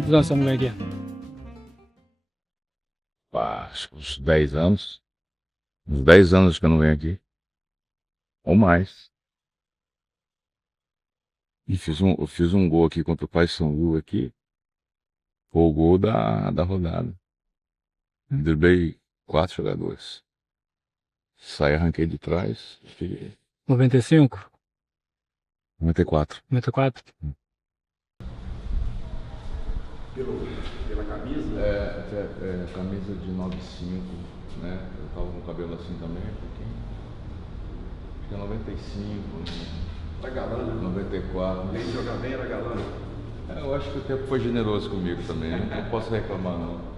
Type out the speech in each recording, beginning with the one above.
Quantos anos você não vem aqui? Acho que uns 10 anos. Uns 10 anos que eu não venho aqui. Ou mais. E eu fiz um gol aqui contra o Paysandu aqui. Foi o gol da rodada. Driblei 4 jogadores. Saí, arranquei de trás. 95? 94. 94? Pela camisa? Camisa de 95, né? Eu tava com o cabelo assim também, um pouquinho. Acho que é 95, Era galã, né? 94. Além de jogar bem, era galã. Eu acho que o tempo foi generoso comigo também, não posso reclamar não.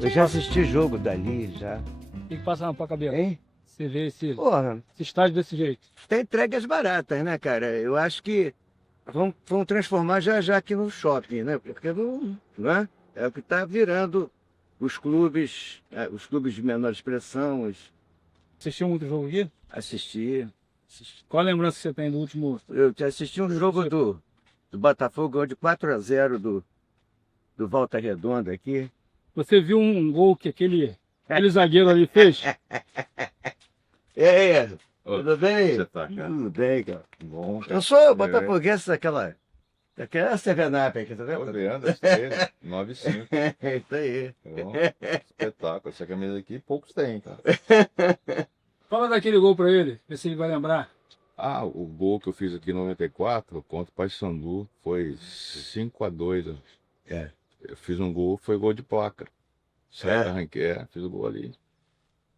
Eu já assisti jogo dali, já. O que passa na tua cabeça? Hein? Você vê esse Porra, estádio desse jeito? tá entregue as baratas, né, cara? Eu acho que vão transformar já aqui no shopping, né? Porque não é? É o que tá virando os clubes de menor expressão, Assistiu muito jogo aqui? assistir. Qual a lembrança que você tem do último? Eu assisti um jogo do Botafogo de 4-0 do Volta Redonda aqui. Você viu um gol que aquele zagueiro ali fez? Tudo bem? Você tá, cara? Tudo bem, cara. Bom, Eu sou botafoguense daquela Sevenap aqui, tá tô vendo? vendo, 95. É isso aí. Bom, espetáculo. Essa camisa aqui poucos têm, tá? Fala daquele gol pra ele, vê se ele vai lembrar. Ah, o gol que eu fiz aqui em 94 contra o Paysandu foi 5-2. É. Eu fiz um gol, foi gol de placa. É? Arranquei, fiz o gol ali.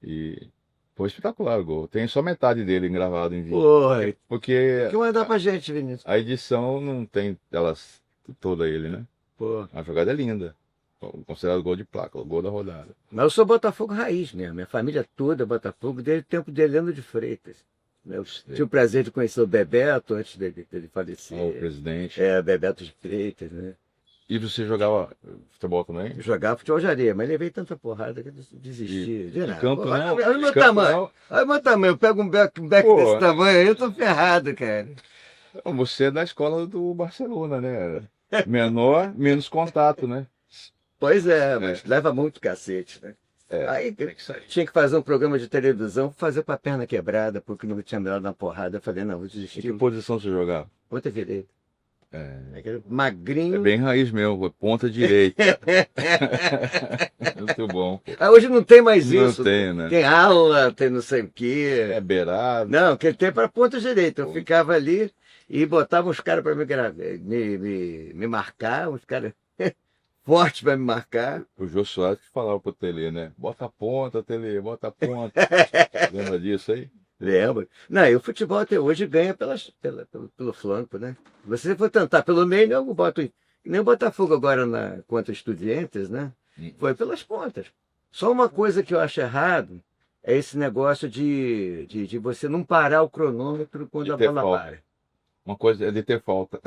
E foi espetacular o gol. Tem só metade dele gravado em vídeo. Porra, Porque que mandar pra gente, Vinícius? a edição não tem elas toda ele, né? Pô. A jogada é linda. Considerado gol de placa, o gol da rodada. Mas eu sou Botafogo raiz mesmo. Minha família toda é Botafogo, desde o tempo de Heleno de Freitas. Eu tive o prazer de conhecer o Bebeto antes dele falecer. O presidente. Bebeto de Freitas, né? E você jogava futebol também? Eu jogava futebol de areia, mas levei tanta porrada que eu desisti. De nada. campo Pô, não? olha o meu Campo tamanho. não? Olha o meu tamanho. Eu pego um beco Pô. desse tamanho aí, eu tô ferrado, cara. Você é da escola do Barcelona, né? Menor, menos contato, né? Pois é, mas leva muito cacete, né? Aí tinha que fazer um programa de televisão, fazer com a perna quebrada, porque não tinha melhor na porrada. Eu falei, não, vou Em desistir. que posição você jogava? Ponta direita. É Aquele magrinho. bem raiz mesmo, ponta direita. Muito bom. Ah, hoje não tem mais Não isso. tem, né? Tem ala, tem não sei o quê. É beirado. Não, aquele tempo era ponta direita. Eu ficava ali e botava uns caras para me marcar, uns caras fortes para me marcar. O Jô Soares que falava pro Tele, né? Bota a ponta, Tele, bota a ponta. Lembra disso aí? Lembra? Não, e o futebol até hoje ganha pelo flanco, né? Se você for tentar pelo meio, eu boto. Nem o Botafogo agora contra Estudiantes, né? Foi pelas pontas. Só uma coisa que eu acho errado é esse negócio de você não parar o cronômetro quando a ter bola falta. para. Uma coisa é de ter falta.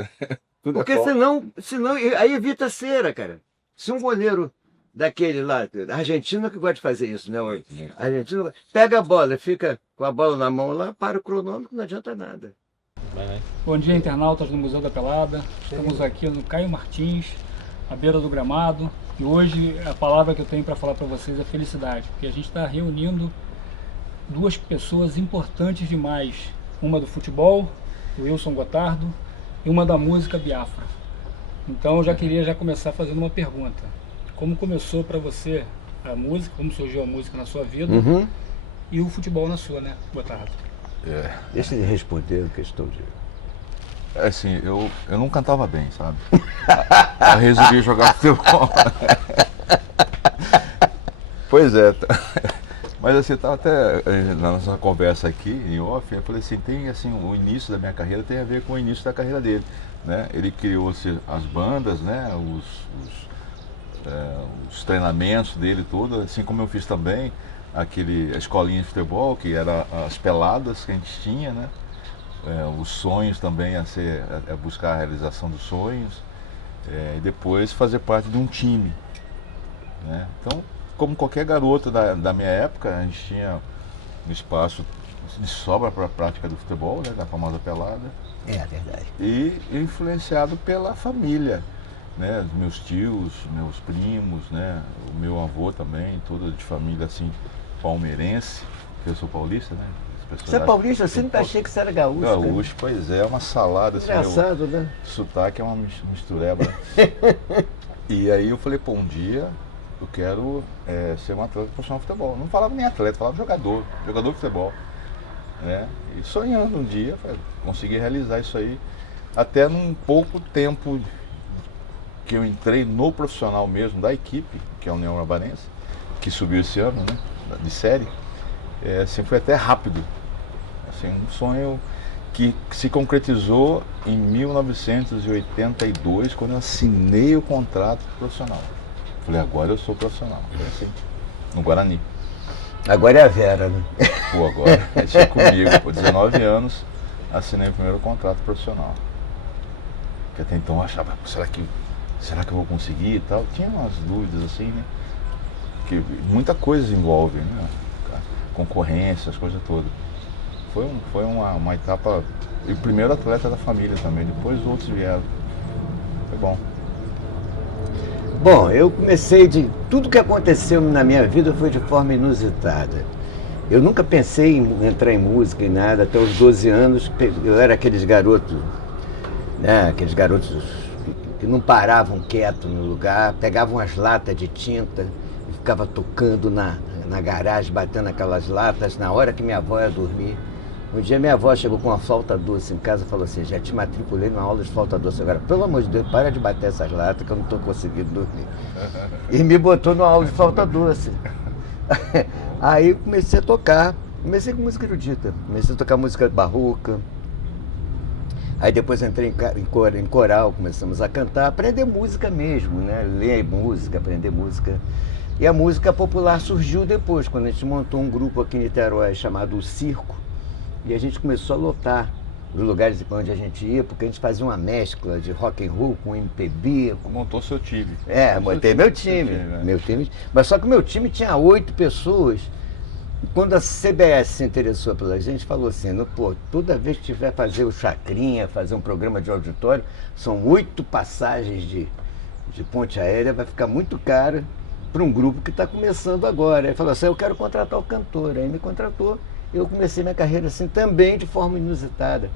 Tudo Porque é falta. senão aí evita cera, cara. Se um goleiro daquele lá, argentino que gosta de fazer isso, né? O argentino pega a bola, fica com a bola na mão lá, para o cronômetro, não adianta nada. Bom dia, internautas do Museu da Pelada. Estamos aqui no Caio Martins, à beira do gramado. E hoje a palavra que eu tenho para falar para vocês é felicidade, porque a gente está reunindo duas pessoas importantes demais. Uma do futebol, o Wilson Gotardo, e uma da música, Biafra. Então eu já queria começar fazendo uma pergunta. Como começou para você a música, como surgiu a música na sua vida e o futebol na sua, né, Gotardo? Deixa ele responder a questão de... Assim, eu não cantava bem, sabe? Eu resolvi jogar futebol. Pois é. Mas assim, eu tava até na nossa conversa aqui, em off, eu falei assim, tem assim, o início da minha carreira tem a ver com o início da carreira dele, né? Ele criou as bandas, né? Os treinamentos dele tudo, assim como eu fiz também a escolinha de futebol, que era as peladas que a gente tinha, né? Os sonhos também a buscar a realização dos sonhos, e depois fazer parte de um time, né? Então como qualquer garoto da minha época, a gente tinha um espaço de sobra para a prática do futebol, né, da famosa pelada. É verdade. E influenciado pela família, né, os meus tios, meus primos, né, o meu avô também, toda de família assim palmeirense, que eu sou paulista, né? Você é paulista? Eu sempre achei que você era gaúcho. Gaúcho, pois é, uma salada assim. Engraçado, né? Sotaque é uma mistureba. E aí eu falei, pô, um dia eu quero ser um atleta profissional de futebol. Não falava nem atleta, falava jogador de futebol. Né? E sonhando um dia, consegui realizar isso aí. Até num pouco tempo que eu entrei no profissional mesmo da equipe, que é a União Barbarense, que subiu esse ano, né, de série, assim, foi até rápido. Assim, um sonho que se concretizou em 1982, quando eu assinei o contrato profissional. Falei, agora eu sou profissional. Foi assim, no Guarani. Agora é a Vera, né? Pô, agora, é comigo, por 19 anos, assinei o primeiro contrato profissional. Que até então eu achava, será que eu vou conseguir e tal? Tinha umas dúvidas assim, né? Que muita coisa envolve, né? Concorrência, as coisas todas. Foi uma etapa, e o primeiro atleta da família também, depois os outros vieram. Foi bom. Bom, eu comecei tudo que aconteceu na minha vida foi de forma inusitada. Eu nunca pensei em entrar em música e nada, até os 12 anos, eu era aqueles garotos, né? Aqueles garotos que não paravam quieto no lugar, pegavam as latas de tinta e ficava tocando na garagem, batendo aquelas latas na hora que minha avó ia dormir. Um dia minha avó chegou com uma flauta doce em casa e falou assim, já te matriculei numa aula de flauta doce agora, pelo amor de Deus, para de bater essas latas que eu não estou conseguindo dormir. E me botou numa aula de flauta doce. Aí comecei a tocar, comecei com música erudita, comecei a tocar música barroca. Aí depois entrei em coral, começamos a cantar, aprender música mesmo, né? Ler música, aprender música. E a música popular surgiu depois, quando a gente montou um grupo aqui em Niterói chamado O Circo. E a gente começou a lotar os lugares onde a gente ia, porque a gente fazia uma mescla de rock and roll com MPB. Montou seu time. Montei meu time. Mas só que o meu time tinha 8 pessoas. E quando a CBS se interessou pela gente, falou assim, pô, toda vez que tiver fazer o Chacrinha, fazer um programa de auditório, são 8 passagens de ponte aérea, vai ficar muito caro para um grupo que está começando agora. Aí falou assim, eu quero contratar o cantor. Aí me contratou. Eu comecei minha carreira assim também de forma inusitada,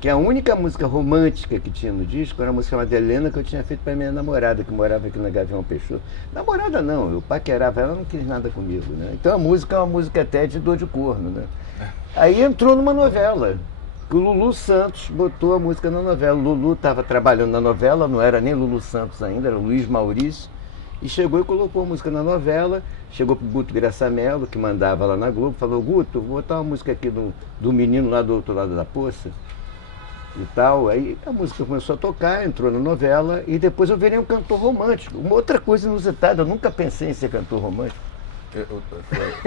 que a única música romântica que tinha no disco era uma música chamada Helena, que eu tinha feito para minha namorada, que morava aqui na Gavião Peixoto. Namorada não, eu paquerava ela, não quis nada comigo, né? Então a música é uma música até de dor de corno, né? Aí entrou numa novela, que o Lulu Santos botou a música na novela. O Lulu estava trabalhando na novela, não era nem Lulu Santos ainda, era o Luiz Maurício, e chegou e colocou a música na novela. Chegou pro Guto Graçamelo, que mandava lá na Globo, falou, Guto, vou botar uma música aqui do menino lá do outro lado da poça e tal. Aí a música começou a tocar, entrou na novela e depois eu virei um cantor romântico. Uma outra coisa inusitada, eu nunca pensei em ser cantor romântico.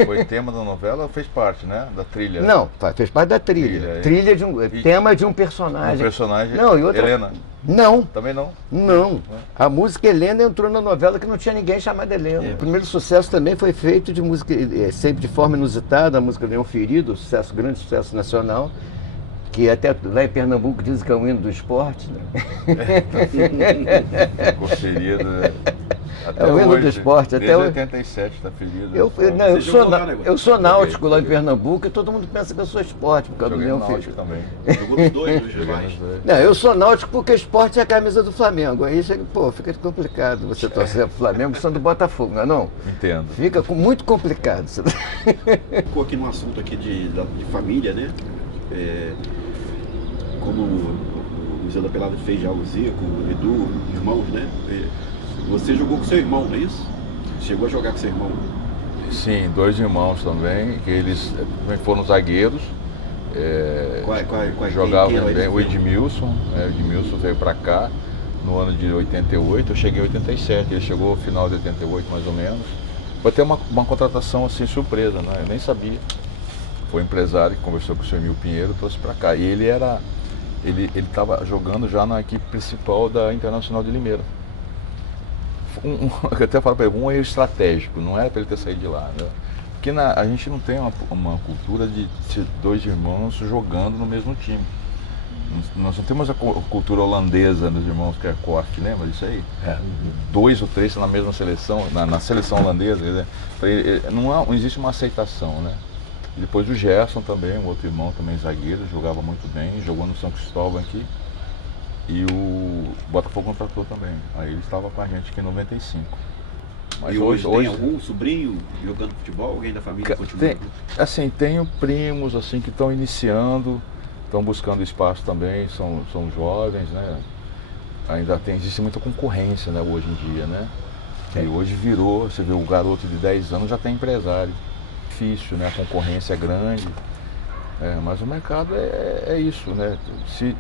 Foi tema da novela ou fez parte, né? Da trilha? Não, fez parte da trilha. Trilha de tema de um personagem. Um personagem, não, e outra... Helena? Não. Também não? Não. A música Helena entrou na novela que não tinha ninguém chamado Helena. O primeiro sucesso também foi feito de música, sempre de forma inusitada, a música Leão Ferido, sucesso, grande sucesso nacional, que até lá em Pernambuco dizem que é um hino do esporte, né? Ficou ferido, né? Até o hino do esporte. Desde 87 está ferido. Eu sou náutico lá em Pernambuco e todo mundo pensa que eu sou esporte, por causa do Leão Ferido. Também. Jogou nos dois, nos rivais. Não, eu sou náutico porque esporte é a camisa do Flamengo. Aí fica complicado você torcer pro Flamengo sendo do Botafogo, não é não? Entendo. Fica muito complicado. Ficou aqui num assunto aqui de família, né? Como o Museu da Pelada fez já o Zico, o Edu, irmãos, né? Você jogou com seu irmão, não é isso? Chegou a jogar com seu irmão? Sim, 2 irmãos também, que eles também foram zagueiros. Jogavam bem. O Edmilson veio para cá no ano de 88, eu cheguei em 87, ele chegou no final de 88 mais ou menos. Foi até uma contratação assim surpresa, né? Eu nem sabia. Foi um empresário que conversou com o senhor Emil Pinheiro, trouxe para cá. E ele estava jogando já na equipe principal da Internacional de Limeira. eu até falo para ele, um erro estratégico, não era para ele ter saído de lá, né? Porque a gente não tem uma cultura de ser dois irmãos jogando no mesmo time. Nós não temos a cultura holandesa dos irmãos Kerkhoff, lembra disso aí? Dois ou três na mesma seleção, na seleção holandesa, quer dizer, não existe uma aceitação, né? E depois o Gerson também, um outro irmão também zagueiro, jogava muito bem, jogou no São Cristóvão aqui. E o Botafogo contratou também. Aí ele estava com a gente aqui em 95. Mas e hoje tem algum sobrinho jogando futebol? Alguém da família continua? Assim, tenho primos assim que estão iniciando, estão buscando espaço também, são jovens, né? Ainda existe muita concorrência, né, hoje em dia, né? E hoje virou, você vê, o garoto de 10 anos já tem empresário. Difícil, né? A concorrência é grande. Mas o mercado é isso, né? Se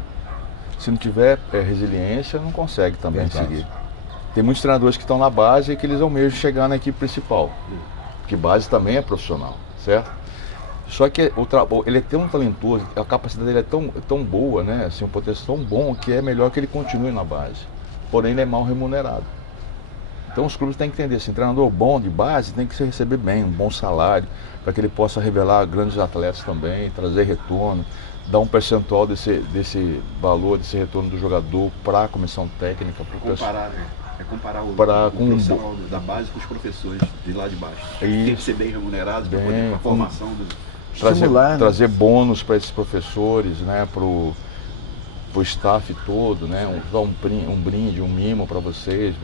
não tiver resiliência, não consegue também seguir. Tem muitos treinadores que estão na base e que eles almejam chegar na equipe principal. Porque base também é profissional, certo? Só que ele é tão talentoso, a capacidade dele é tão boa, né? Assim, um potencial tão bom que é melhor que ele continue na base. Porém, ele é mal remunerado. Então os clubes têm que entender, assim, treinador bom de base tem que se receber bem, um bom salário, para que ele possa revelar grandes atletas também, trazer retorno, dar um percentual desse valor, desse retorno do jogador para a comissão técnica. Comparar o profissional da base com os professores de lá de baixo. Tem que ser bem remunerados para poder a formação dos... Trazer bônus para esses professores, né, para o staff todo, né, dar um brinde, um mimo para vocês,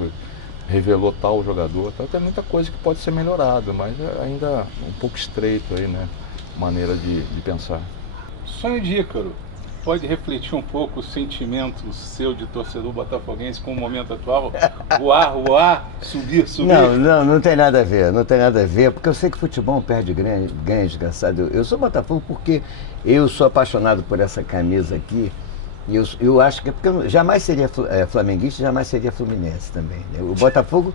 revelou tal jogador. Então tem muita coisa que pode ser melhorada, mas ainda um pouco estreito aí, né, maneira de pensar. Sonho de Ícaro, pode refletir um pouco o sentimento seu de torcedor botafoguense com o momento atual? Voar, subir? Não tem nada a ver, porque eu sei que futebol ganha desgraçado. Eu sou Botafogo porque eu sou apaixonado por essa camisa aqui. E eu acho que porque eu jamais seria flamenguista, jamais seria fluminense também, né? O Botafogo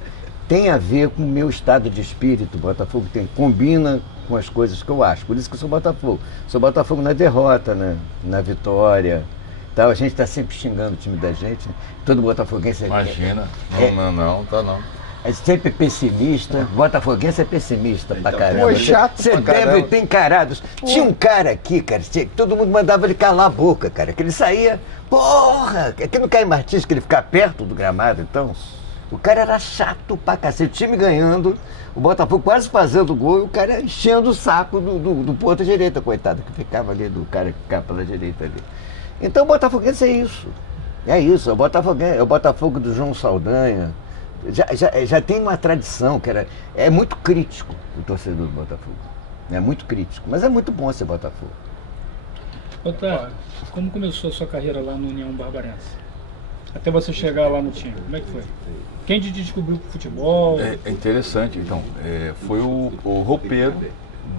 tem a ver com o meu estado de espírito. O Botafogo combina com as coisas que eu acho. Por isso que eu sou Botafogo. Sou Botafogo na derrota, né? Na vitória. Tal. A gente está sempre xingando o time da gente. Né? Todo botafoguense... Imagina. Não. É sempre pessimista. Botafoguense é pessimista pra caramba. Pô, chato Você deve ter encarado. Tinha um cara aqui, cara, todo mundo mandava ele calar a boca, cara. Que ele saía, porra! Aqui no Caio Martins, que ele ficava perto do gramado, então. O cara era chato pra cacete. O time ganhando, o Botafogo quase fazendo gol e o cara enchendo o saco do ponta direita, coitado, que ficava ali, do cara que ficava pela direita ali. Então o Botafoguense é isso. É isso. É o Botafogo do João Saldanha. Já tem uma tradição que é muito crítico o torcedor do Botafogo. É muito crítico, mas é muito bom ser Botafogo. Otávio, como começou a sua carreira lá no União Barbarense? Até você chegar lá no time, como é que foi? Quem te descobriu pro futebol? É interessante, então, foi o roupeiro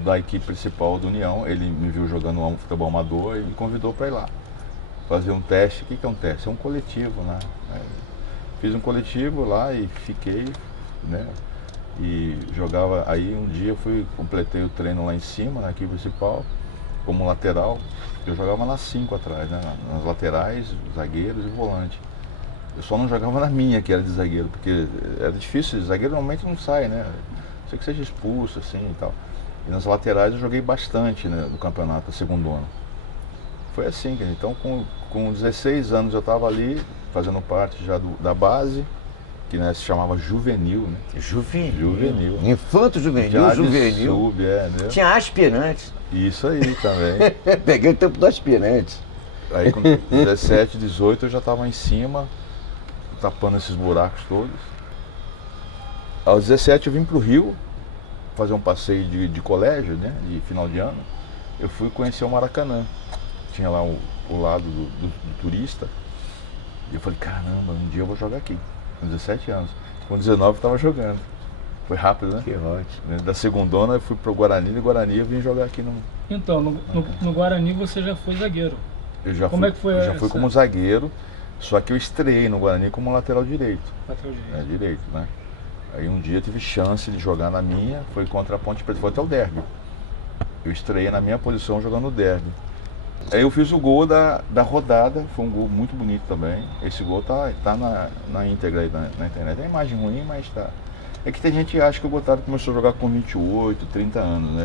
da equipe principal do União, ele me viu jogando um futebol amador e me convidou para ir lá. Fazer um teste. O que é um teste? É um coletivo, né? Fiz um coletivo lá e fiquei, né? E jogava, aí um dia completei o treino lá em cima, na equipe principal, como lateral. Eu jogava nas 5 atrás, né? Nas laterais, zagueiros e volante. Eu só não jogava na minha, que era de zagueiro, porque era difícil, zagueiro normalmente não sai, né? Não sei que seja expulso, assim e tal. E nas laterais eu joguei bastante, né, no campeonato, a segundona. Foi assim, então com 16 anos eu estava ali, fazendo parte já da base, que, né, se chamava juvenil, né? Juvenil. Infanto juvenil, juvenil. Sub, né? Tinha aspirantes. Isso aí também. Peguei o tempo do aspirante. Aí com 17, 18 eu já estava em cima, tapando esses buracos todos. Aos 17 eu vim para o Rio, fazer um passeio de colégio, né? De final de ano. Eu fui conhecer o Maracanã. Tinha lá o lado do turista. E eu falei, caramba, um dia eu vou jogar aqui. Com 17 anos. Com 19 eu estava jogando. Foi rápido, né? Que ótimo. Da segundona eu fui pro Guarani, e Guarani eu vim jogar aqui no... Então, no Guarani você já foi zagueiro. Como é que foi? Eu já fui como zagueiro, só que eu estreiei no Guarani como lateral direito. Lateral direito. Direito, né? Aí um dia eu tive chance de jogar na minha, foi contra a Ponte Preta, foi até o derby. Eu estreiei na minha posição jogando o derby. Aí eu fiz o gol da rodada, foi um gol muito bonito também. Esse gol tá na íntegra aí na internet. É imagem ruim, mas tá. É que tem gente que acha que o Gotardo começou a jogar com 28, 30 anos, né?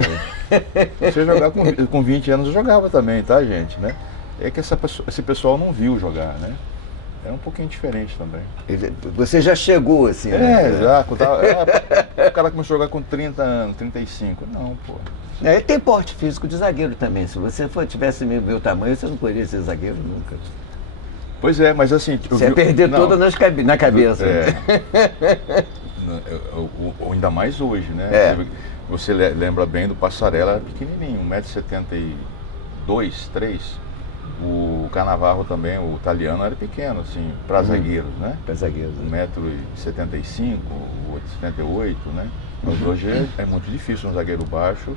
Você jogar com 20 anos eu jogava também, tá, gente, né? É que esse pessoal não viu jogar, né? É um pouquinho diferente também. Você já chegou assim, né? Exato. O cara começou a jogar com 30 anos, 35. Não, pô. Tem porte físico de zagueiro também. Se você tivesse meu tamanho, você não poderia ser zagueiro nunca. Pois é, mas assim... Você ia perder toda na cabeça. Ainda mais hoje, né? Você lembra bem do Passarella, era pequenininho, 1,72m, 3. O Cannavaro também, o italiano, era pequeno, assim, para zagueiros, né? Para zagueiros. 1,75m, 1,78m, né? Mas hoje é muito difícil um zagueiro baixo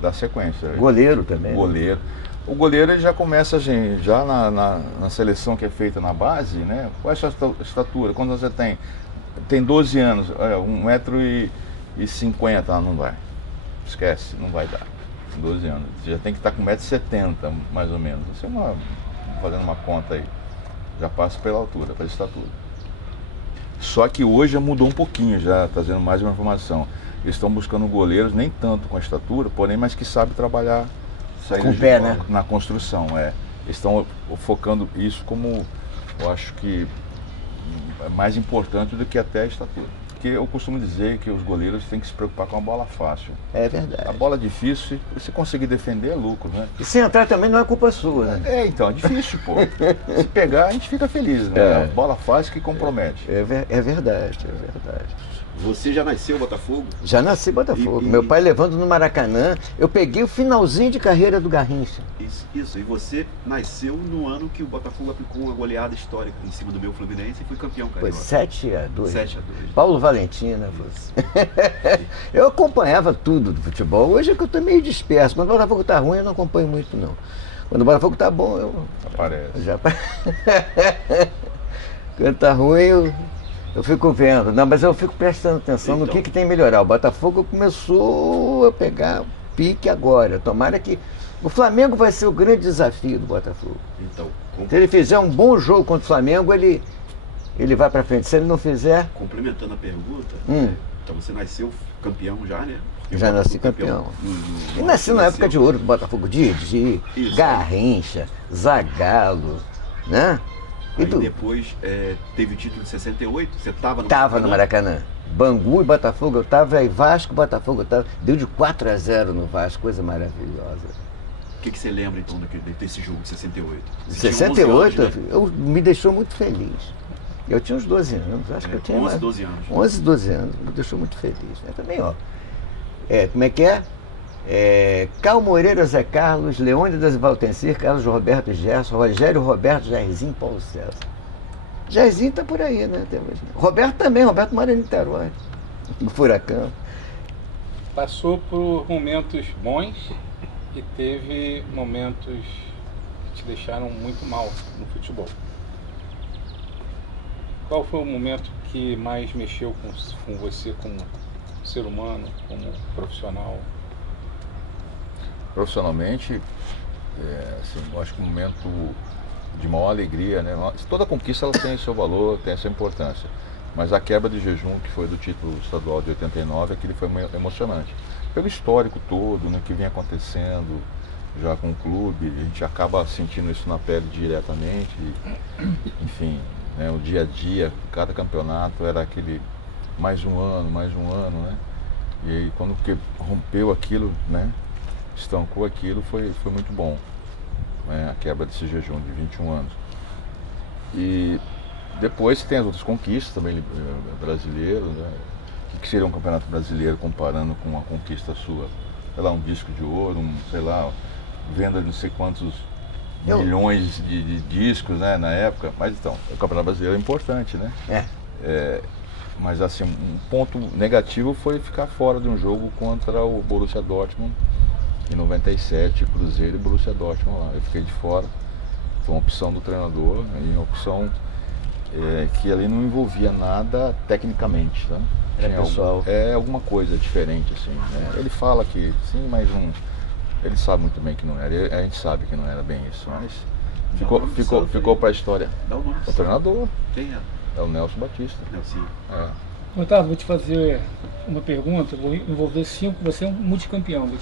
dar sequência. Goleiro também. Goleiro. O goleiro ele já começa, assim, já na seleção que é feita na base, né? Qual é a sua estatura? Quando você tem 12 anos, 1,50m, não vai. Esquece, não vai dar. 12 anos. Você já tem que estar com 1,70m, mais ou menos. Você fazendo uma conta aí, já passa pela altura, pela estatura. Só que hoje já mudou um pouquinho, já trazendo mais uma informação. Eles estão buscando goleiros, nem tanto com a estatura, porém, mas que sabe trabalhar com o pé, né? Na construção. Eles estão focando isso como, eu acho que é mais importante do que até a estatura. Porque eu costumo dizer que os goleiros têm que se preocupar com a bola fácil. É verdade. A bola difícil, se conseguir defender, é lucro, né? E se entrar também não é culpa sua, né? Então, é difícil, pô. Se pegar, a gente fica feliz, né? A bola fácil que compromete. É verdade, é verdade. Você já nasceu em Botafogo? Já nasci em Botafogo. Meu pai levando no Maracanã. Eu peguei o finalzinho de carreira do Garrincha. Isso. E você nasceu no ano que o Botafogo aplicou uma goleada histórica em cima do meu Fluminense e foi campeão carioca. Foi 7-2. 7-2. Paulo Valentina. Eu acompanhava tudo do futebol. Hoje é que eu estou meio disperso. Quando o Botafogo está ruim, eu não acompanho muito, não. Quando o Botafogo está bom, eu... Aparece. Quando está ruim, eu fico vendo. Não, mas eu fico prestando atenção no que tem que melhorar. O Botafogo começou a pegar pique agora. Tomara que... O Flamengo vai ser o grande desafio do Botafogo. Então, se ele fizer um bom jogo contra o Flamengo, ele vai para frente. Se ele não fizer... Complementando a pergunta, então você nasceu campeão já, né? Já nasci campeão. E nasci na época de ouro do Botafogo. Didi, Garrincha, Zagallo, né? Aí depois teve o título de 68, você estava no Maracanã? Estava no Maracanã. Bangu e Botafogo, eu estava, aí Vasco e Botafogo, eu estava. Deu de 4-0 no Vasco, coisa maravilhosa. O que você lembra então desse jogo de 68? De 68, anos, né? Me deixou muito feliz. Eu tinha uns 12 anos, acho que eu tinha 11, 12 anos. 11, 12 anos, me deixou muito feliz. Eu também, ó. Como é que é? Cal Moreira, Zé Carlos, Leônidas Valtencir, Carlos Roberto Gerson, Rogério Roberto, Jairzinho, Paulo César. Jairzinho tá por aí, né? Roberto também, Roberto mora em Niterói, no Furacão. Passou por momentos bons e teve momentos que te deixaram muito mal no futebol. Qual foi o momento que mais mexeu com você como ser humano, como profissional? Profissionalmente, assim, eu acho que o momento de maior alegria, né? Toda conquista ela tem seu valor, tem essa importância. Mas a quebra de jejum, que foi do título estadual de 89, aquele foi emocionante. Pelo histórico todo, né, que vinha acontecendo já com o clube, a gente acaba sentindo isso na pele diretamente. Enfim, né, o dia a dia, cada campeonato era aquele mais um ano, né? E aí quando rompeu aquilo, né? Estancou aquilo, foi muito bom, né? A quebra desse jejum de 21 anos. E depois tem as outras conquistas também brasileiras, né? O que seria um campeonato brasileiro comparando com uma conquista sua? Sei lá, um disco de ouro, sei lá, venda de não sei quantos milhões de discos, né, na época. Mas então, o campeonato brasileiro é importante, né? Mas assim, um ponto negativo foi ficar fora de um jogo contra o Borussia Dortmund em 97, Cruzeiro e Borussia Dortmund lá. Eu fiquei de fora, foi uma opção do treinador, e uma opção que ali não envolvia nada tecnicamente, tá? Era pessoal. Alguma coisa diferente, assim, né? Ele fala que sim, mas Ele sabe muito bem que não era, a gente sabe que não era bem isso, mas ficou para a história. Dá o nome do O santo. treinador Quem é? é o Nelson Batista. Nelsinho. É. Otávio, vou te fazer uma pergunta, vou envolver 5, você é um multicampeão, vou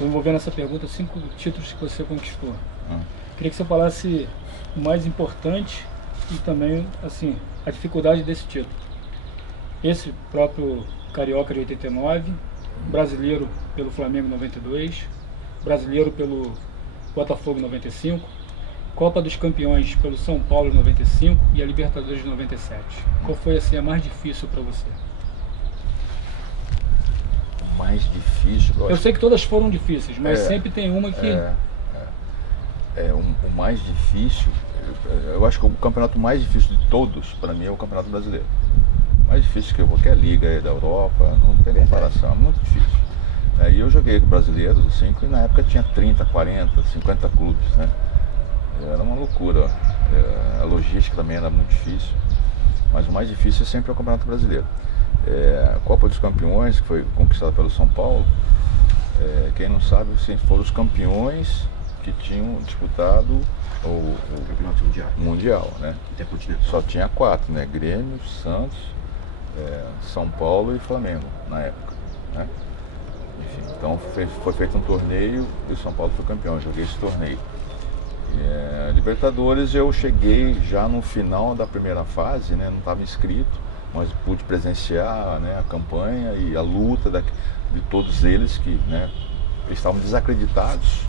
envolver nessa pergunta 5 títulos que você conquistou. Queria que você falasse o mais importante e também, assim, a dificuldade desse título. Esse próprio Carioca de 89, Brasileiro pelo Flamengo 92, Brasileiro pelo Botafogo 95, Copa dos Campeões pelo São Paulo 95 e a Libertadores 97. Qual foi assim, a mais difícil para você? O mais difícil... Eu sei que todas foram difíceis, mas sempre tem uma que... O mais difícil, eu acho que o campeonato mais difícil de todos, para mim, é o Campeonato Brasileiro. Mais difícil que qualquer liga da Europa, não tem comparação, é muito difícil. E eu joguei com brasileiros, assim, que na época tinha 30, 40, 50 clubes, né? Era uma loucura, a logística também era muito difícil, mas o mais difícil é sempre o Campeonato Brasileiro. A Copa dos Campeões, que foi conquistada pelo São Paulo, quem não sabe, assim, foram os campeões que tinham disputado o Campeonato Mundial, né? Intercontinental. Só tinha 4, né? Grêmio, Santos, São Paulo e Flamengo, na época, né? Enfim, então foi feito um torneio e o São Paulo foi campeão, eu joguei esse torneio. Libertadores eu cheguei já no final da primeira fase, né? Não estava inscrito, mas pude presenciar, né, a campanha e a luta de todos eles que, né, estavam desacreditados,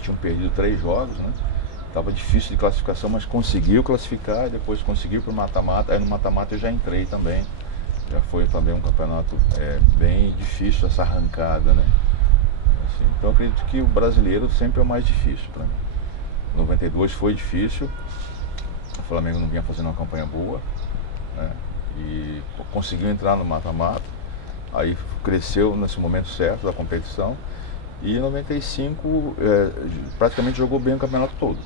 tinham perdido 3 jogos, né? Estava difícil de classificação, mas conseguiu classificar e depois conseguiu para o mata-mata. Aí no mata-mata eu já entrei também. Já foi também um campeonato bem difícil essa arrancada, né? Assim, então eu acredito que o brasileiro sempre é o mais difícil para mim. 92 foi difícil, o Flamengo não vinha fazendo uma campanha boa, né? E conseguiu entrar no mata-mata, aí cresceu nesse momento certo da competição. E em 95 praticamente jogou bem o campeonato todo.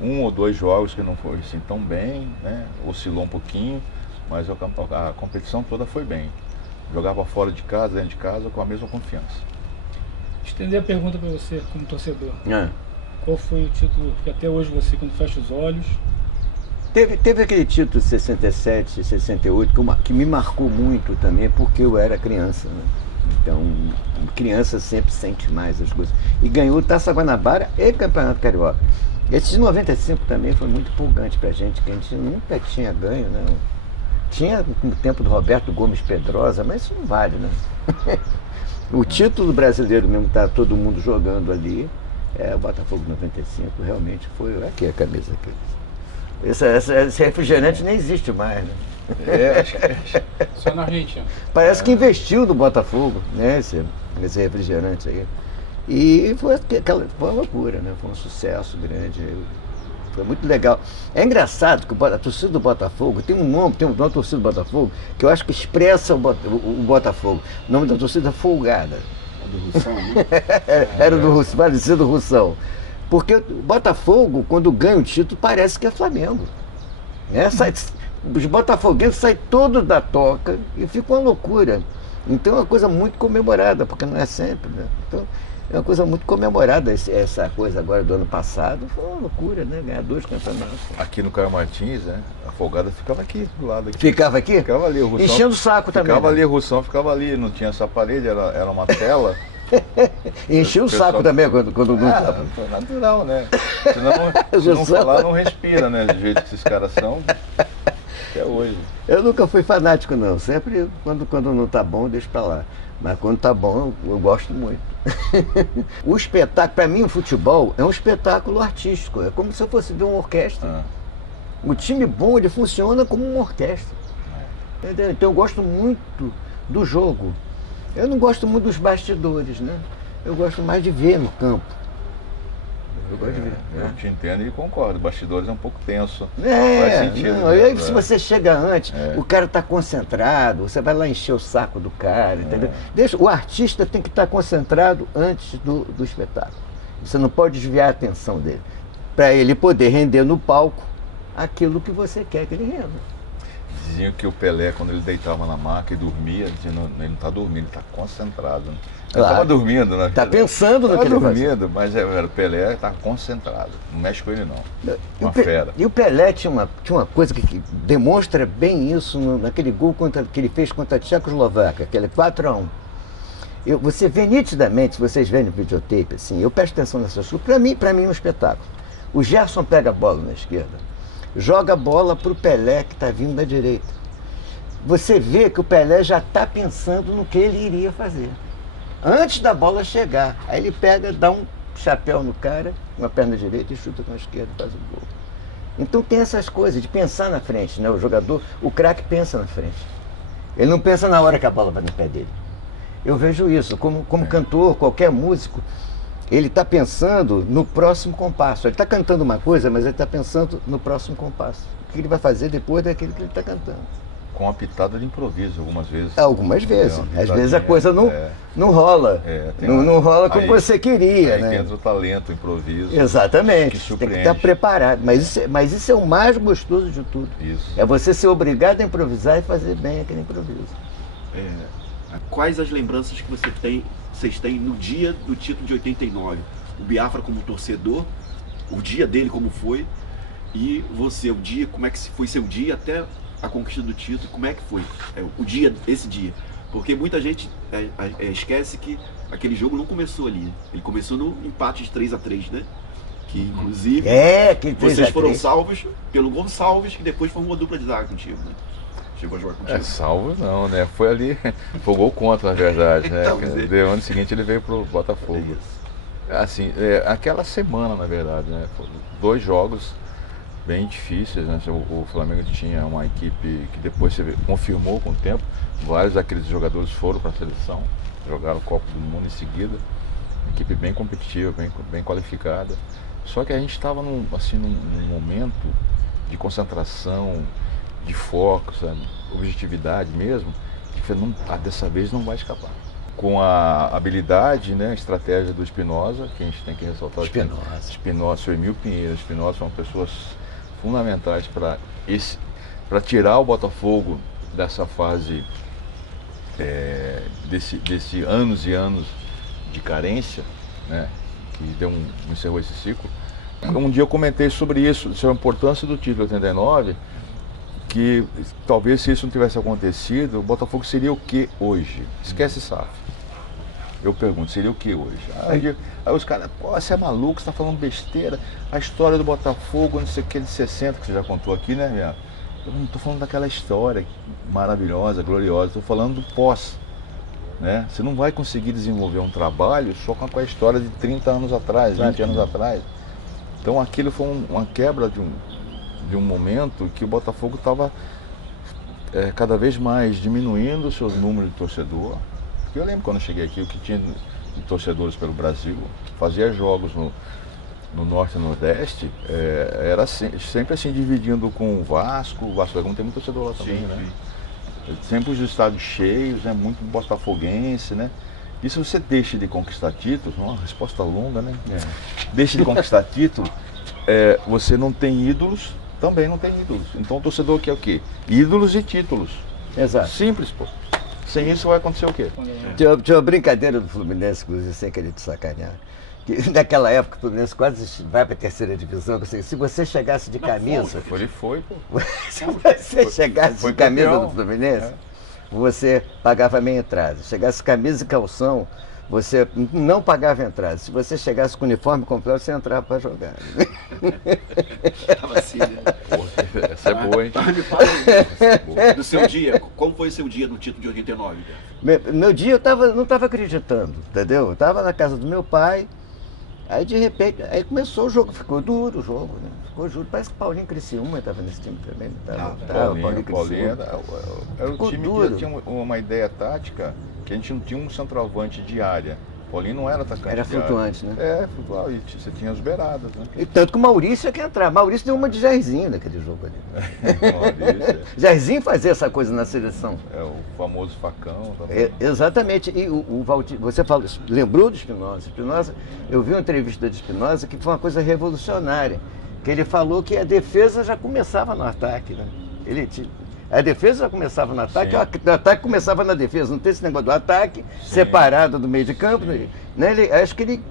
1 ou 2 jogos que não foi assim tão bem, né? Oscilou um pouquinho, mas a competição toda foi bem. Jogava fora de casa, dentro de casa, com a mesma confiança. Estender a pergunta para você como torcedor. Qual foi o título que até hoje você, quando fecha os olhos... Teve aquele título 67, 68, que me marcou muito também, porque eu era criança, né? Então, criança sempre sente mais as coisas. E ganhou Taça Guanabara e Campeonato Carioca. Esse de 95 também foi muito empolgante pra gente, que a gente nunca tinha ganho, né? Tinha no tempo do Roberto Gomes Pedrosa, mas isso não vale, né? O título brasileiro mesmo, tá todo mundo jogando ali, o Botafogo 95, realmente foi... Aqui a camisa aqui. Esse refrigerante nem existe mais, né? Acho que só na Argentina. Parece que investiu no Botafogo, né? Esse refrigerante aí. E foi uma loucura, né? Foi um sucesso grande. Foi muito legal. É engraçado que a torcida do Botafogo tem um nome, tem uma torcida do Botafogo que eu acho que expressa o Botafogo. O nome da torcida é Folgada. Do Russão, né? Era do Russão, parecia do Russão. Porque o Botafogo, quando ganha o título, parece que é Flamengo. Né? Os botafoguenses saem todos da toca e fica uma loucura. Então é uma coisa muito comemorada, porque não é sempre, né? Então é uma coisa muito comemorada. Essa coisa agora do ano passado foi uma loucura, né? Ganhar 2 campeonatos. Aqui no Caio Martins, né? A Folgada ficava aqui, do lado aqui. Ficava aqui? Ficava ali, o Russão. Enchendo o saco também. Ficava né? ali, o Russão ficava ali, não tinha essa parede, era uma tela. Enchia o saco também quando não estava. Foi natural, né? Se não falar, não respira, né? Do jeito que esses caras são, até hoje. Eu nunca fui fanático, não. Sempre, quando não tá bom, deixa pra lá. Mas quando tá bom, eu gosto muito. O espetáculo, para mim, o futebol é um espetáculo artístico. É como se eu fosse ver uma orquestra. O time bom, ele funciona como uma orquestra. Entendeu? Então eu gosto muito do jogo. Eu não gosto muito dos bastidores, né? Eu gosto mais de ver no campo. Eu gosto de ver. Eu te entendo e concordo. Bastidores é um pouco tenso. Faz sentido. Não, né? se você chega antes, o cara está concentrado, você vai lá encher o saco do cara, entendeu? O artista tem que estar concentrado antes do espetáculo. Você não pode desviar a atenção dele. Para ele poder render no palco aquilo que você quer que ele renda. Diziam que o Pelé, quando ele deitava na maca e dormia, ele não está dormindo, ele está concentrado. Né? Ele Claro. estava dormindo, né? Tá pensando no que ele faz. dormindo, mas o Pelé está concentrado. Não mexe com ele, não. E o Uma Pe- fera. E o Pelé tinha uma coisa que demonstra bem isso naquele gol que ele fez contra a Tchecoslováquia, aquele 4-1. Você vê nitidamente, se vocês verem no videotape, assim, eu presto atenção nessas coisas, para mim é um espetáculo. O Gerson pega a bola na esquerda, joga a bola para o Pelé que está vindo da direita. Você vê que o Pelé já está pensando no que ele iria fazer, antes da bola chegar. Aí ele pega, dá um chapéu no cara, com a perna direita e chuta com a esquerda e faz o gol. Então tem essas coisas de pensar na frente, né? O jogador, o craque pensa na frente. Ele não pensa na hora que a bola vai no pé dele. Eu vejo isso, como cantor, qualquer músico, ele está pensando no próximo compasso. Ele está cantando uma coisa, mas ele está pensando no próximo compasso. O que ele vai fazer depois daquilo que ele está cantando. Com uma pitada de improviso, algumas vezes. Algumas vezes. Uma Às vezes a pitadinha, coisa não rola. tem Não rola como aí- você queria, aí né? entra o talento, o improviso. Exatamente. Que Tem surpreende. que estar preparado. Mas isso é o mais gostoso de tudo. Isso. É você ser obrigado a improvisar e fazer bem aquele improviso. Quais as lembranças que vocês têm no dia do título de 89? O Biafra como torcedor, o dia dele como foi, e você, o dia, como é que foi seu dia até a conquista do título, como é que foi esse dia? Porque muita gente esquece que aquele jogo não começou ali. Ele começou no empate de 3-3, né? Que inclusive Que vocês foram salvos pelo Gonçalves, que depois formou uma dupla de zaga contigo, né? Chegou a jogar contigo. Salvo não, né? Foi ali, foi gol contra, na verdade, né? Então, quer dizer- No ano seguinte ele veio pro Botafogo. Assim, aquela semana, na verdade, né? Foram 2 jogos bem difíceis, né? O Flamengo tinha uma equipe que depois você confirmou com o tempo, vários daqueles jogadores foram para a seleção, jogaram o Copa do Mundo em seguida, equipe bem competitiva, bem qualificada. Só que a gente estava num momento de concentração, de foco, sabe? Objetividade mesmo, que dessa vez não vai escapar. Com a habilidade, né, a estratégia do Espinosa, que a gente tem que ressaltar. Espinosa, o Emil Pinheiro, Espinosa são pessoas fundamentais para tirar o Botafogo dessa fase, desse anos e anos de carência, né, que encerrou esse ciclo. Um dia eu comentei sobre isso, sobre a importância do título 89, que talvez se isso não tivesse acontecido, o Botafogo seria o que hoje? Esquece SAF. Eu pergunto, seria o que hoje? Aí os caras, você é maluco, você está falando besteira. A história do Botafogo, não sei o que, de 60, que você já contou aqui, né, minha? Eu não estou falando daquela história maravilhosa, gloriosa, estou falando do pós. Né? Você não vai conseguir desenvolver um trabalho só com a história de 30 anos atrás, 20 anos atrás. Então aquilo foi uma quebra de um momento que o Botafogo estava cada vez mais diminuindo os seus números de torcedor. Porque eu lembro quando eu cheguei aqui, o que tinha de torcedores pelo Brasil, fazia jogos no Norte e Nordeste, era sempre assim, dividindo com o Vasco da Gama tem muito torcedor lá também, né? Sempre os estádios cheios, né? Muito botafoguense, né? E se você deixa de conquistar títulos, uma resposta longa, né? Deixa de conquistar títulos, você não tem ídolos, também não tem ídolos. Então o torcedor quer o quê? Ídolos e títulos. Exato. Simples, pô. Sem isso vai acontecer o quê? Tinha uma brincadeira do Fluminense, inclusive, sem querer te sacanear. Que naquela época o Fluminense quase vai para a 3ª divisão. Se você chegasse de camisa. Ele foi, pô. Se você chegasse foi de camisa campeão. do Fluminense, você pagava meia entrada. Chegasse camisa e calção, você não pagava entrada. Se você chegasse com o uniforme completo, você entrava para jogar. Tava assim, né? Pô, essa é boa, hein? Me fala aí, do seu dia, como foi o seu dia no título de 89? Meu dia não estava acreditando, entendeu? Eu estava na casa do meu pai, aí de repente, aí começou o jogo, ficou duro o jogo, né? Ficou duro, parece que o Paulinho Criciúma estava nesse time também, não estava? Paulinho era o Ficou time duro. que tinha uma ideia tática, que a gente não tinha um centroavante de área. Paulinho não era atacante Era de área. flutuante, né? Flutuava, e você tinha as beiradas, né? E tanto que o Maurício é que entrar. Maurício deu uma de Jairzinho naquele jogo ali. Maurício, Jairzinho fazia essa coisa na seleção. o famoso facão também. Exatamente. E o Valdir, você falou, lembrou do Espinosa? Espinosa, eu vi uma entrevista de Espinosa que foi uma coisa revolucionária. Que ele falou que a defesa já começava no ataque, né? A defesa começava no ataque, Sim. o ataque começava na defesa. Não tem esse negócio do ataque Sim. separado do meio de campo. Sim. Né? Acho que ele,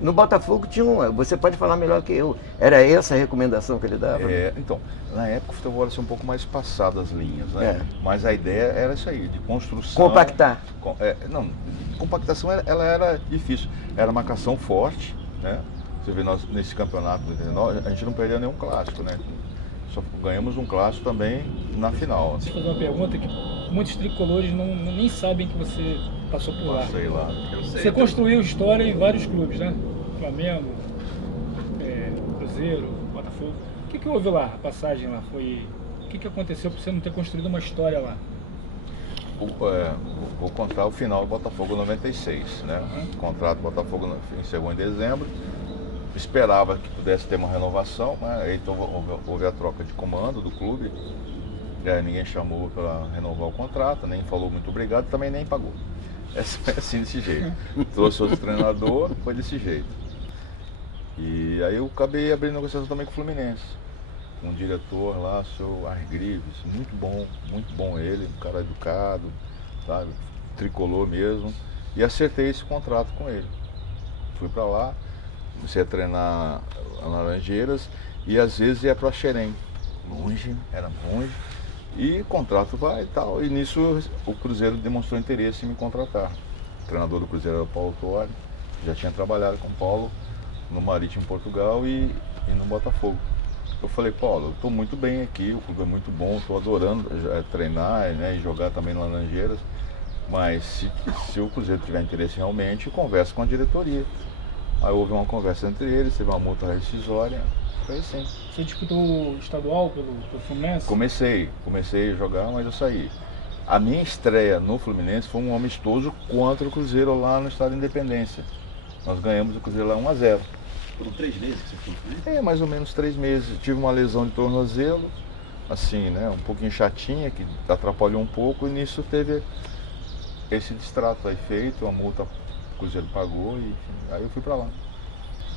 no Botafogo tinha você pode falar melhor que eu. Era essa a recomendação que ele dava? Então, na época o futebol era assim, um pouco mais passado as linhas, né? É. Mas a ideia era isso aí, de construção. Compactar. Não, compactação ela era difícil. Era marcação forte, né? Você vê, nós nesse campeonato de 89, a gente não perdeu nenhum clássico, né? Só ganhamos um clássico também na final. Deixa eu fazer uma pergunta que muitos tricolores nem sabem que você passou por lá. Sei lá. Você construiu história em vários clubes, né? Flamengo, Cruzeiro, Botafogo. O que houve lá? A passagem lá foi... O que aconteceu para você não ter construído uma história lá? Vou contar o final do Botafogo 96, né? O contrato do Botafogo encerrou em dezembro. Esperava que pudesse ter uma renovação, né? Então houve a troca de comando do clube. Ninguém chamou para renovar o contrato, nem falou muito obrigado, também nem pagou. É assim, desse jeito. Trouxe outro treinador, foi desse jeito. E aí eu acabei abrindo negociação também com o Fluminense. Um diretor lá, o seu Argrives, muito bom ele, um cara educado, sabe? Tricolor mesmo. E acertei esse contrato com ele. Fui para lá, comecei a treinar a Laranjeiras e às vezes ia para Xerém. Era longe. E contrato vai e tal. E nisso o Cruzeiro demonstrou interesse em me contratar. O treinador do Cruzeiro era o Paulo Tuori, já tinha trabalhado com o Paulo no Marítimo Portugal e no Botafogo. Eu falei, Paulo, eu estou muito bem aqui, o clube é muito bom, estou adorando treinar, né, e jogar também no Laranjeiras, mas se o Cruzeiro tiver interesse realmente, conversa com a diretoria. Aí houve uma conversa entre eles, teve uma multa rescisória, foi assim. Você disputou o estadual pelo Fluminense? Comecei a jogar, mas eu saí. A minha estreia no Fluminense foi um amistoso contra o Cruzeiro lá no Estádio Independência. Nós ganhamos o Cruzeiro lá 1-0. Foram 3 meses que você ficou, né? Mais ou menos 3 meses. Tive uma lesão de tornozelo, assim, né, um pouquinho chatinha, que atrapalhou um pouco, e nisso teve esse distrato aí feito, a multa o Cruzeiro pagou, e enfim, aí eu fui pra lá.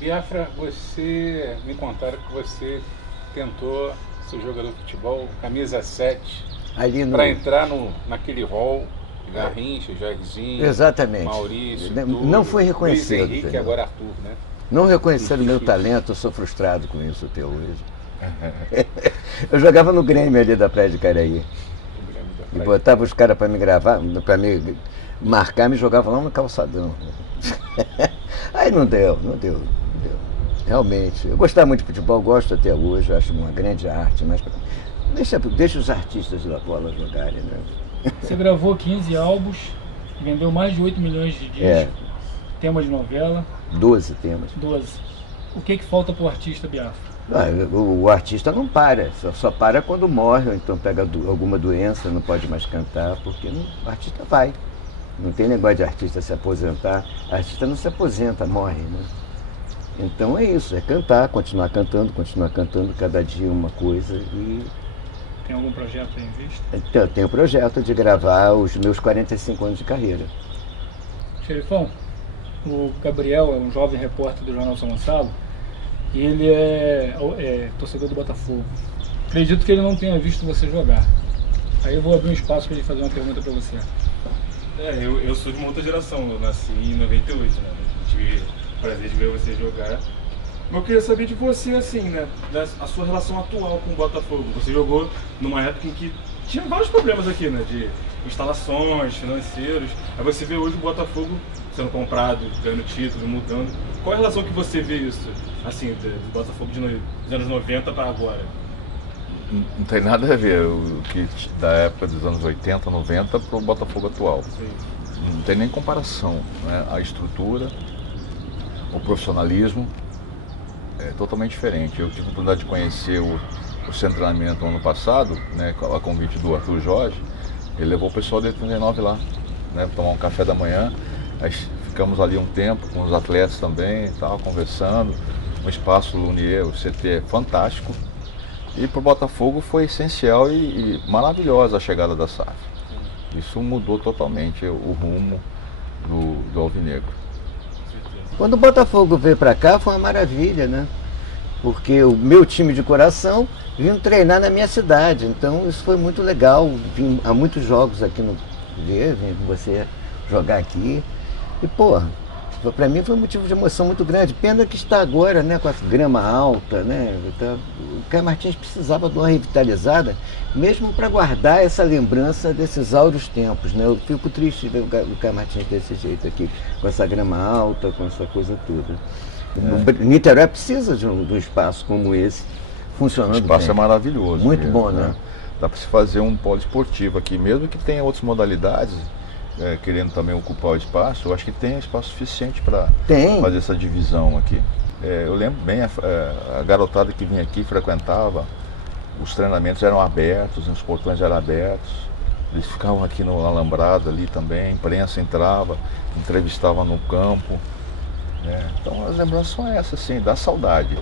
Biafra, você me contaram que você tentou ser jogador de futebol, camisa 7, para entrar naquele hall, Garrincha, Jairzinho, Exatamente. Maurício, Não foi Luiz reconhecido. Henrique, entendeu? agora Arthur, né? Não reconheceram o meu talento, eu sou frustrado com isso até hoje. Eu jogava no Grêmio ali da Praia de Caraí. E botava os caras para me gravar, para me marcar, me jogava lá no calçadão. Aí não deu. Realmente. Eu gostava muito de futebol, gosto até hoje, acho uma grande arte, mas deixa os artistas da bola jogarem, né? Você gravou 15 álbuns, vendeu mais de 8 milhões de discos, tema de novela. 12 temas. 12. O que falta pro artista, Biafra? O artista não para, só para quando morre, ou então pega alguma doença, não pode mais cantar, porque o artista vai. Não tem negócio de artista se aposentar. Artista não se aposenta, morre, né? Então é isso, é cantar, continuar cantando, cada dia uma coisa. E tem algum projeto aí em vista? Então, eu tenho o projeto de gravar os meus 45 anos de carreira. Xerifão, o Gabriel é um jovem repórter do Jornal São Gonçalo e ele é torcedor do Botafogo. Acredito que ele não tenha visto você jogar. Aí eu vou abrir um espaço para ele fazer uma pergunta para você. Eu sou de uma outra geração, eu nasci em 98, né? Eu tive o prazer de ver você jogar. Mas eu queria saber de você, assim, né? A sua relação atual com o Botafogo. Você jogou numa época em que tinha vários problemas aqui, né? De instalações, financeiros. Aí você vê hoje o Botafogo sendo comprado, ganhando título, mudando. Qual é a relação que você vê isso, assim, do Botafogo dos anos 90 para agora? Não tem nada a ver o que da época dos anos 80, 90 para o Botafogo atual. Sim. Não tem nem comparação, né? A estrutura, o profissionalismo é totalmente diferente. Eu tive a oportunidade de conhecer o centro de treinamento ano passado, né, a convite do Arthur Jorge. Ele levou o pessoal de 39 lá, né, para tomar um café da manhã. Aí ficamos ali um tempo com os atletas também, e tal, conversando. O espaço Lunier, o CT é fantástico. E para o Botafogo foi essencial e maravilhosa a chegada da SAF. Isso mudou totalmente o rumo do Alvinegro. Quando o Botafogo veio para cá foi uma maravilha, né? porque o meu time de coração vinha treinar na minha cidade. Então isso foi muito legal. Vim a muitos jogos aqui no ver, vim com você jogar aqui. E, pô, para mim foi um motivo de emoção muito grande. Pena que está agora, né, com a grama alta, né? Então, o Caio Martins precisava de uma revitalizada, mesmo para guardar essa lembrança desses áureos tempos, né? Eu fico triste de ver o Caio Martins desse jeito aqui, com essa grama alta, com essa coisa toda. O Niterói precisa de um espaço como esse, funcionando bem. O espaço é maravilhoso. Muito mesmo, bom, né? Dá para se fazer um polo esportivo aqui, mesmo que tenha outras modalidades, querendo também ocupar o espaço, eu acho que tem espaço suficiente para fazer essa divisão aqui. Eu lembro bem, a garotada que vinha aqui frequentava, os treinamentos eram abertos, os portões eram abertos, eles ficavam aqui no alambrado ali também, a imprensa entrava, entrevistava no campo. Então as lembranças são essas, assim, da saudade,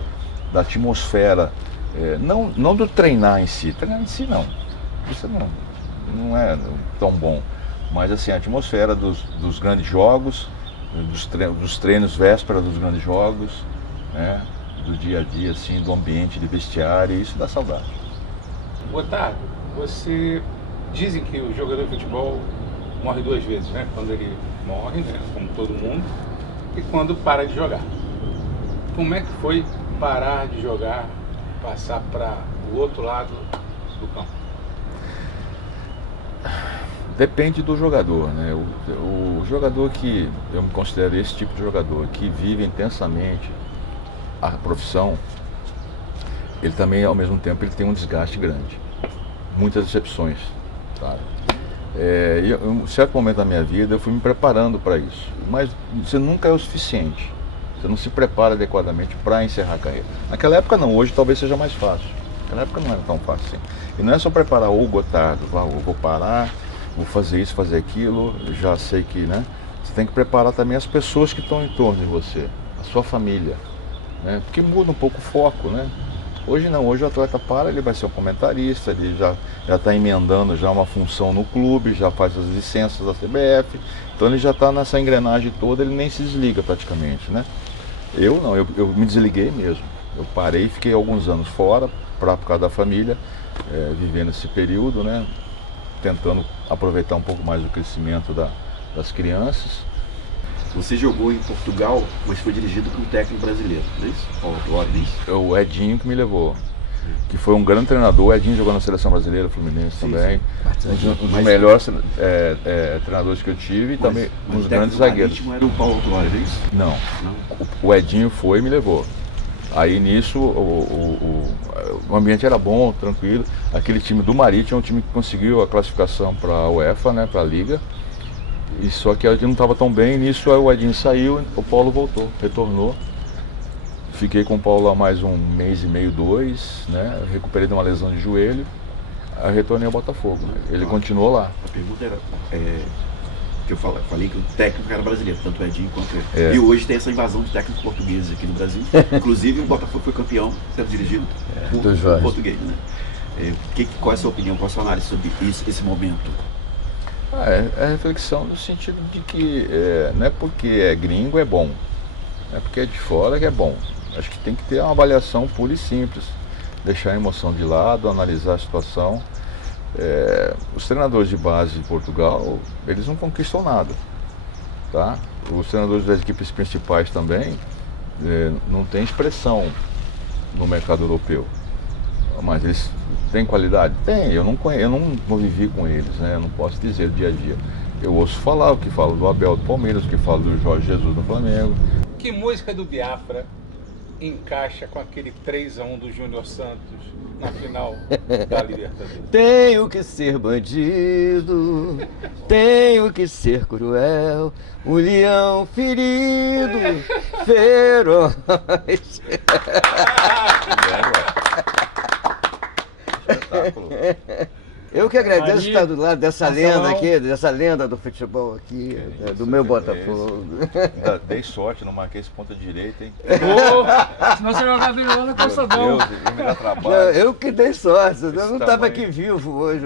da atmosfera, não do treinar em si não, isso não é tão bom, mas assim, a atmosfera dos grandes jogos, dos treinos véspera dos grandes jogos, né, do dia a dia, assim, do ambiente de vestiário, isso dá saudade. Otávio, dizem que o jogador de futebol morre 2 vezes, né? Quando ele morre, né, como todo mundo, e quando para de jogar. Como é que foi parar de jogar, passar para o outro lado do campo? Depende do jogador, né? O jogador que eu me considero esse tipo de jogador, que vive intensamente a profissão, ele também, ao mesmo tempo, ele tem um desgaste grande, muitas decepções, sabe? Em um certo momento da minha vida eu fui me preparando para isso, mas você nunca é o suficiente, você não se prepara adequadamente para encerrar a carreira. Naquela época não, hoje talvez seja mais fácil, naquela época não era tão fácil assim. E não é só preparar o Gotardo, vou parar, vou fazer isso, fazer aquilo, já sei que, né? Você tem que preparar também as pessoas que estão em torno de você, a sua família, né? Porque muda um pouco o foco, né? Hoje não, hoje o atleta ele vai ser um comentarista, ele já está emendando já uma função no clube, já faz as licenças da CBF, então ele já está nessa engrenagem toda, ele nem se desliga praticamente, né? Eu não, eu me desliguei mesmo, eu parei, fiquei alguns anos fora, por causa da família, vivendo esse período, né? Tentando aproveitar um pouco mais o crescimento das crianças. Você jogou em Portugal, mas foi dirigido por um técnico brasileiro, não é isso? Paulo Autuori, não é isso? O Edinho que me levou, que foi um grande treinador. O Edinho jogou na seleção brasileira, Fluminense também. Um dos melhores treinadores que eu tive e também um dos grandes zagueiros. Não era o Paulo Autuori, não é isso? Não. O Edinho foi e me levou. Aí nisso o ambiente era bom, tranquilo. Aquele time do Marítimo é um time que conseguiu a classificação para a UEFA, né, para a Liga. E só que a gente não estava tão bem, nisso o Edinho saiu, o Paulo voltou, retornou. Fiquei com o Paulo há mais 1 mês e meio, 2, né? Recuperei de uma lesão de joelho, aí retornei ao Botafogo. Ele continuou lá. A pergunta era, que eu falei que o técnico era brasileiro, tanto o Edinho quanto ele. E hoje tem essa invasão de técnicos portugueses aqui no Brasil. Inclusive o Botafogo foi campeão, sendo dirigido por português, né? Qual é a sua opinião, qual é a sua análise sobre esse momento? É a reflexão no sentido de que não é porque é gringo é bom, não é porque é de fora que é bom. Acho que tem que ter uma avaliação pura e simples, deixar a emoção de lado, analisar a situação. Os treinadores de base de Portugal, eles não conquistam nada, tá? Os treinadores das equipes principais também não têm expressão no mercado europeu. Mas eles têm qualidade? Tem, eu não convivi com eles, né? Eu não posso dizer dia a dia. Eu ouço falar o que falo do Abel do Palmeiras, o que falo do Jorge Jesus do Flamengo. Que música do Biafra encaixa com aquele 3-1 do Júnior Santos na final da Libertadores? Tenho que ser bandido, tenho que ser cruel, um leão ferido, feroz. Eu que agradeço estar do lado dessa lenda aqui, dessa lenda do futebol aqui, do meu Botafogo. Dei sorte, não marquei esse ponta direita, hein? Senão você jogava lá no calçadão. Me dá trabalho. Eu que dei sorte, eu não estava aqui vivo hoje.